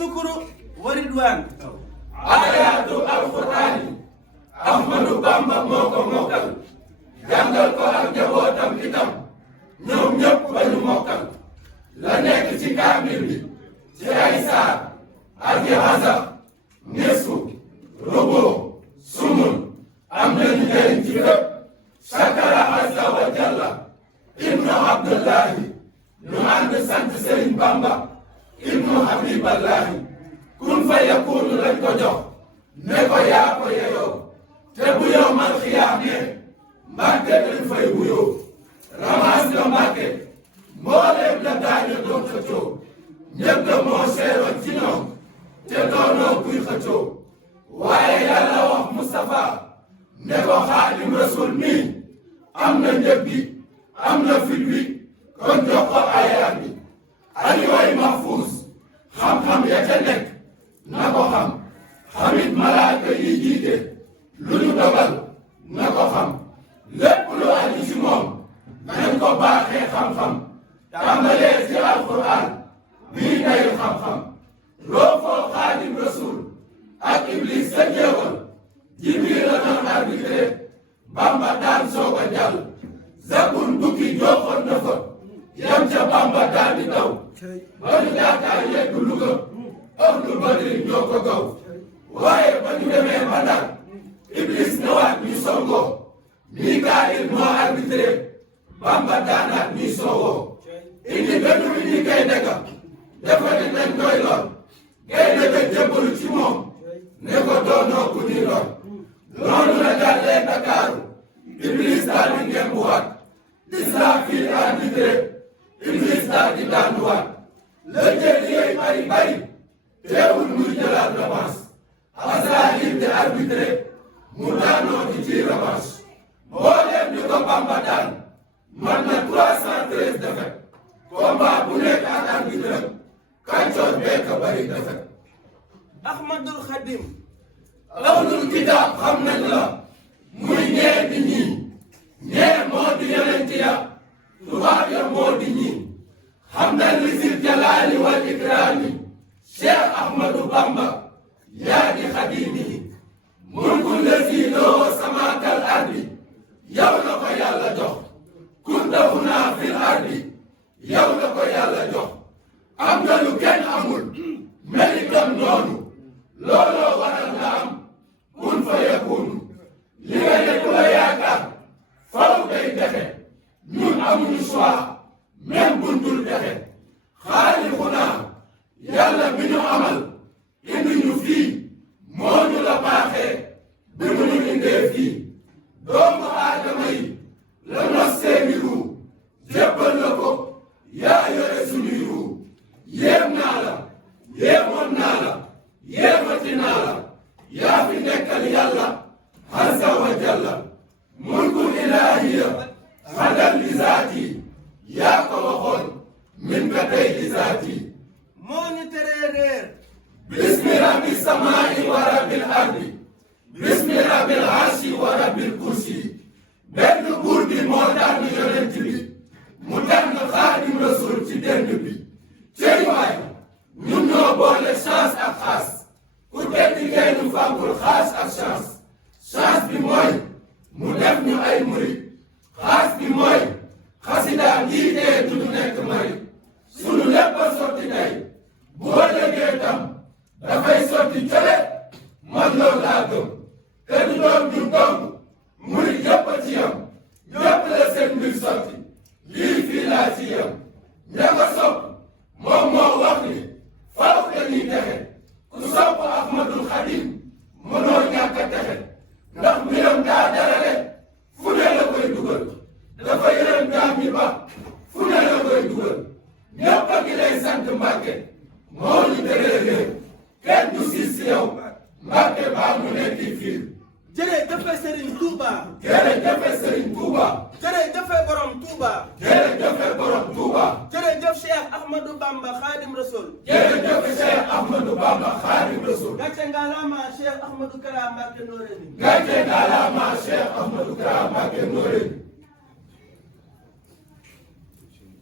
sukuru wa ridwaan ayaatu alquraan Ahmadu Bamba moo ko mokkal jàngal ko ak njabootam itam ñoom ñëpp ba ñu mokkal la nekk ci kaamil bi ci ay saar ak i xasaf nisfu rubu sumun am nañu njëriñ ci lépp shakara azza wa jalla ibnu abdullahi ñu ànd sant Serigne Bamba ibnu habiballahi kun fa yakunu lañ ko jox ne ko yaa ko yeyoo te bu yow mal xiyaamee Mbàkke dañ fay wuyoo ramas nga Mbàkke mbooleem la gaaña doon xëccoo njëkk moo seeroon ci ñoom te doonoo kuy xëccoo waaye yàlla wax Mustafa ne ko Xaadim Rasul mi am na njëg gi am na fit wi kon jox ko ayaat bi aliwaay mahfuus xam-xam ya ca nekk na ko xam xamit malaaka yi jiite lu ñu dogal na ko xam lépp lu aju ci moom nañ ko baaxee xam-xam tàmbalee ci alquran bii ngay xam-xam roofoo Xaadim Rasul ak Iblis sa jeewal Jibril la doon arbitré Bamba daan soog a jàll Zabun bukki joxoon na fa yam ca Bamba daan di daw ba ñu yaakaar yegg Luga ëpp Badri ñoo ko gaw waaye ba ñu demee ba Ndar Iblis ñëwaat ñu songoo Mikaayil moo arbitré Bamba daanaat ñuy soowoo indi benn bi ñi kay dëkka dafa di nañ koy lor kay dëkka jébbalu ci moom ne ko doonoo ku ni lor noonu la jàllee Dakaaru Iblis daal di ngembuwaat Israfil arbitré Iblis daal di daanuwaat la jël yooyu bari bari teewul muy jëlaat revanche Azraïl di arbitré mu daanoo ci revanche mbooleem ñu ko Bamba daan man na 313 défaite combat bu nekk ak arbitre kàccoor bekk bari défaite Ahmadul Xadim ahlul kitaab xam nañ la muy ñee di ñii ñee moo di yonent ya tubaab ya moo di ñii xam nañ li sil jalaali wal ikraami Cheikh Ahmadou Bamba yaa di xadimi mulku lesi loo samaakal ardi yow la ko yàlla jox kunta fil ardi yow la ko yàlla jox am nga lu kenn amul melitam noonu looloo waral nga am kun fa yakunu li nga nekk la yaakaar faw day defe ñun amuñu choix même buntul defe xaalixunaa yàlla bi ñu amal indi ñu fii moo ñu la baaxee bi mu ñu indee fii doomu aadama yi la nos seeni ruu jébbal la ko yaa yore suñuy ruu yéem naa la yéemoon naa la yéemati naa la yaa fi nekkal yàlla azza wa jalla mulkul ilaahiya xadal li zaati yaa ko waxoon min ka tey li zaati moo ñu teree réer bismi rabbi samaa'i wa rabbil ardi bismi rabbil arshi wa rabbil kursi benn buur bi moo tànn yonent bi mu tànn Xaadim Rasul ci dend bi cey waay ñun ñoo boole chance ak xaas ku tedd kay ñu fàggul xaas ak chance bi mooy mu def ñu ay murit xaas bi mooy xasidaa ngii dee du ñu nekk mari sunu lépp a sotti tey bu ëllëgee tam dafay sotti cole man loolu laa gëm te du doon ñu dong murit yëpp a ci yam ñëpp la seen mbir sotti lii fii laa ci yam ña ko sopp moom moo wax ni faw dañuy texe ku sopp Ahmadul Xadim mënoo ñàkk a texe ndax mbiram daa darale fu ne la koy dugal dafa yërëm jaam ñi ba fu ne la koy dugal ñëpp a ngi lay sant Mbàkke moo ñu teree réer kenn du siis si yow Mbàkke baa mu nekk fii jërëjëf Serigne Touba jërëjëf Serigne Touba jërëjëf borom Touba jërëjëf borom Touba jërëjëf Cheikh Ahmadou Bamba Khadim Rasoul jërëjëf Cheikh Ahmadou Bamba Khadim Rasoul gàcce ngalaama Cheikh Ahmadou Kara Mbacké Noreyni gàcce ngalaama Cheikh Ahmadou Kara Mbacké Noreyni